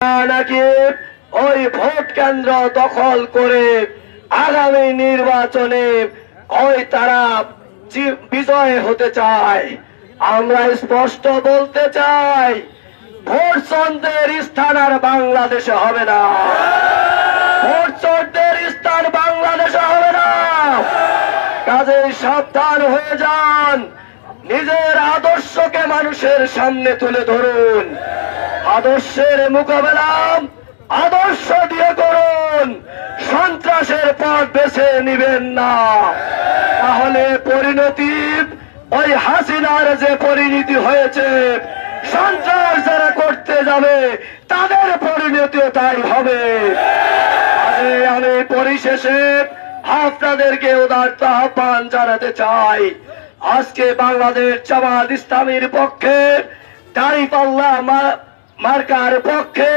নাকি ওই ভোট কেন্দ্র দখল করে আগামী নির্বাচনে ওই তারা বিজয় হতে চায়। আমরা স্পষ্ট বলতে চাই, ভোট চোরদের স্থান আর বাংলাদেশে হবে না। ভোট চোরদের স্থান বাংলাদেশে হবে না। কাজেই সাবধান হয়ে যান, নিজের আদর্শকে মানুষের সামনে তুলে ধরুন। আদর্শের মোকাবেলা আদর্শ দিয়ে করুন, সন্ত্রাসের পথ বেছে নিবেন না। তাহলে পরিণতি ওই হাসিনার যে পরিণতি হয়েছে, সন্ত্রাস যারা করতে যাবে তাদের পরিণতিও তাই হবে। আমি পরিশেষে আপনাদেরকে উদারত আহ্বান জানাতে চাই, আজকে বাংলাদেশ জামাত ইসলামীর পক্ষে দাঁড়িপাল্লা মার্কার পক্ষে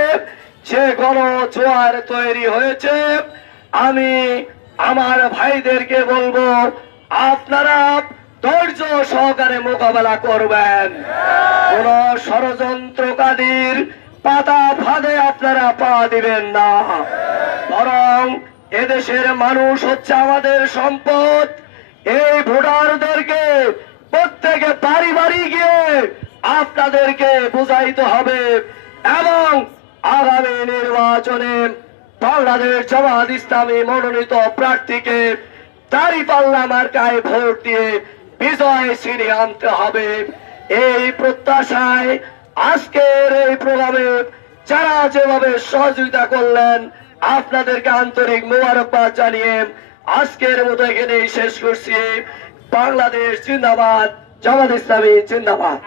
যে গণজোয়ার তৈরি হয়েছে, আমি আমার ভাইদেরকে বলবো আপনারা ধৈর্য সহকারে মোকাবেলা করবেন। কোন ষড়যন্ত্রকারীর পাতা ফাঁদে আপনারা পা দিবেন না, বরং এদেশের মানুষ হচ্ছে আমাদের সম্পদ। এই ভোটারদেরকে প্রত্যেকে বাড়ি বাড়ি গিয়ে আপনাদেরকে বুঝাইতে হবে এবং আগামী নির্বাচনে বাংলাদেশ জামাত ইসলামী মনোনীত প্রার্থীকে দাঁড়িপাল্লা মার্কায় ভোট দিয়ে বিজয় ছিনিয়ে আনতে হবে। এই প্রত্যাশায় আজকের এই প্রোগ্রামে যারা যেভাবে সহযোগিতা করলেন আপনাদেরকে আন্তরিক মোবারকবাদ জানিয়ে আজকের মতো এখানেই শেষ করছি। বাংলাদেশ জিন্দাবাদ, জামাত ইসলামী জিন্দাবাদ।